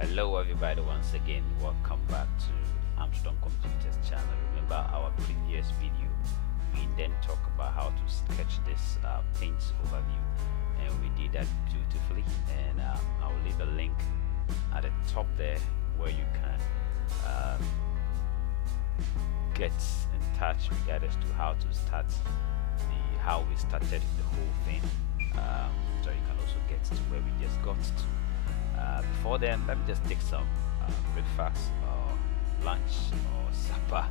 Hello everybody, once again welcome back to Armstrong Computers channel. Remember our previous video, we then talk about how to sketch this paint overview, and we did that beautifully, and I'll leave a link at the top there where you can get in touch regardless to how to start how we started the whole thing, so you can also get to where we just got to. Before then, let me just take some breakfast or lunch or supper,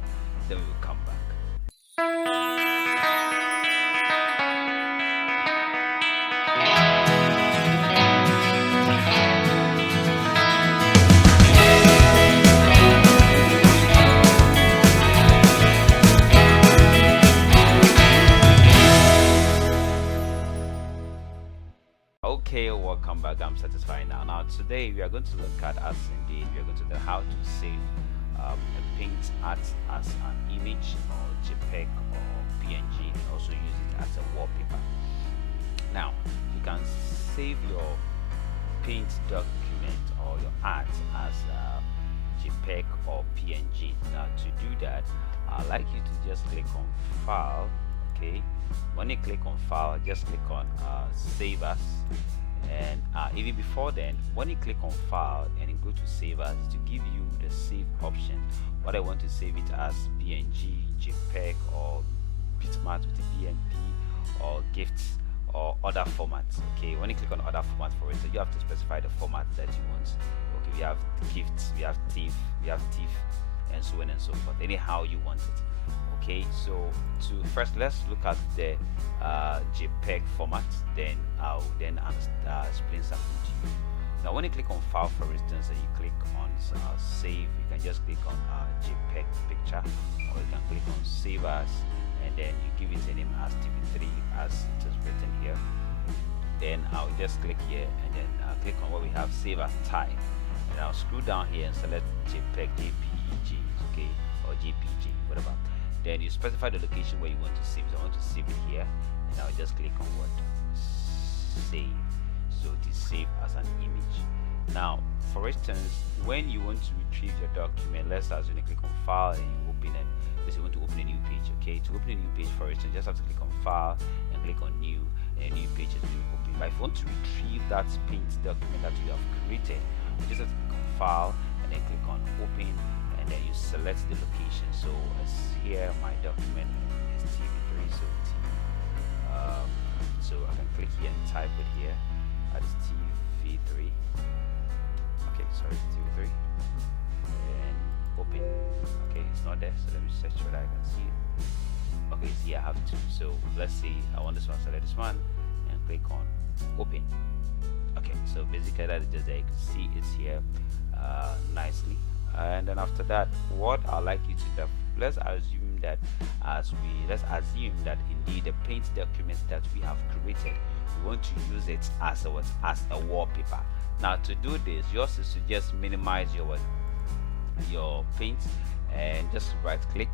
then we will come back. Okay, welcome back. I'm satisfied now. Now today we are going to look at, as indeed we are going to do, how to save a paint art as an image or JPG or PNG, and also use it as a wallpaper. Now you can save your paint document or your art as a JPG or PNG. Now to do that, I'd like you to just click on File. Okay, when you click on File, just click on Save As. And even before then, when you click on File and you go to Save As, to give you the save option, what I want to save it as PNG, JPG, or bitmap with a BMP, or gifts, or other formats. Okay, when you click on other formats, for instance, you have to specify the format that you want. Okay, we have gifts, we have TIFF, and so on and so forth. Anyhow you want it. Okay, so first let's look at the JPG format, then I'll explain something to you. Now when you click on File, for instance, and you click on Save, you can just click on JPG picture, or you can click on Save As, and then you give it a name as TV3 as it is written here. Then I'll just click here, and then click on where we have Save As Type, and I'll scroll down here and select JPG, JPG, okay, or JPG, whatever. Then you specify the location where you want to save. So I want to save it here, and I'll just click on what? Save. So it is saved as an image. Now, for instance, when you want to retrieve your document, let's assume you click on File and you open it. Let's say you want to open a new page. Okay, to open a new page, for instance, just have to click on File and click on New, and a new page is being opened. But if you want to retrieve that paint document that you have created, you just have to click on File and then click on Open, and then you select the location. So as here, my document is TV3, so I can click here and type it here as TV3. Okay, sorry, TV3, and open. Okay, it's not there, so let me search whether I can see it. Okay, see, I have to. So let's see, I want this one, select this one and click on Open. Okay, so basically that is just there. You can see it's here nicely. And then after that, what I like you to do, let's assume that indeed the paint document that we have created, we want to use it as a wallpaper. Now to do this, yours is to just minimize your paint and just right click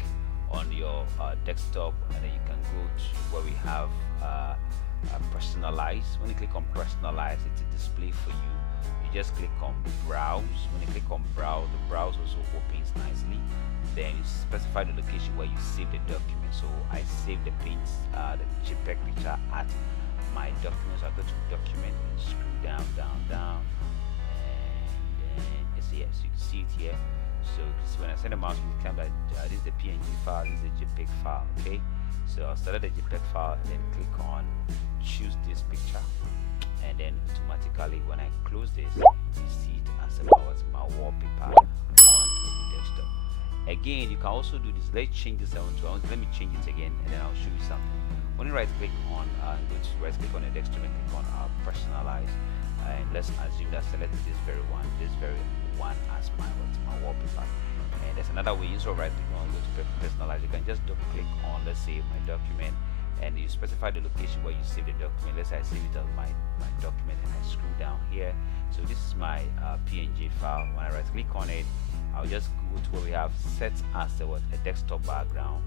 on your desktop, and then you can go to where we have personalize. When you click on personalize, it's a display for you. You just click on browse. When you click on browse, the browse also opens nicely. Then you specify the location where you save the document. So I save the paint, the JPG picture at my document. So I go to document and scroll down, and then it's here. So you can see it here. So when I send the mouse, we can this is the PNG file, this is the JPG file. Okay, so I'll select the JPG file, and then click on choose this picture, and then automatically when I close this, you see it as my wallpaper on the desktop. Again, you can also do this. Let's change this. Let me change it again, and then I'll show you something. When you right click on go to right click on the desktop and click on personalize, and let's assume that selected this very one as my wallpaper. And there's another way. Instead of right click on go to personalize, you can just double click on, let's say, my document, and you specify the location where you save the document. Let's say I save it as my document, and I scroll down here. So this is my PNG file. When I right click on it, I'll just go to where we have set as a desktop background,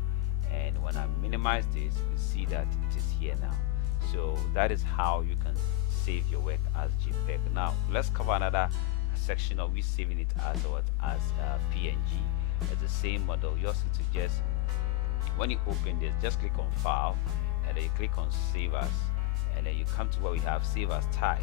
and when I minimize this, you see that it is here now. So that is how you can save your work as JPG. Now let's cover another section of we saving it as what as PNG. It's the same model. You also to just when you open this, just click on file and then you click on save as, and then you come to where we have save as type,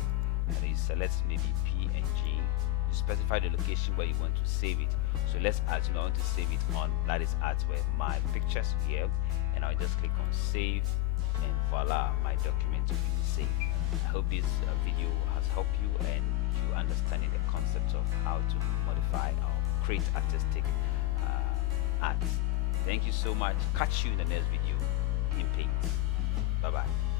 and then you select maybe PNG. You specify the location where you want to save it. So let's assume I want to save it on that is at where my pictures here, and I'll just click on save, and voila, my document will be saved. I hope this video has helped you and you understanding the concept of how to modify or create artistic art. Thank you so much. Catch you in the next video in Paint. Bye bye.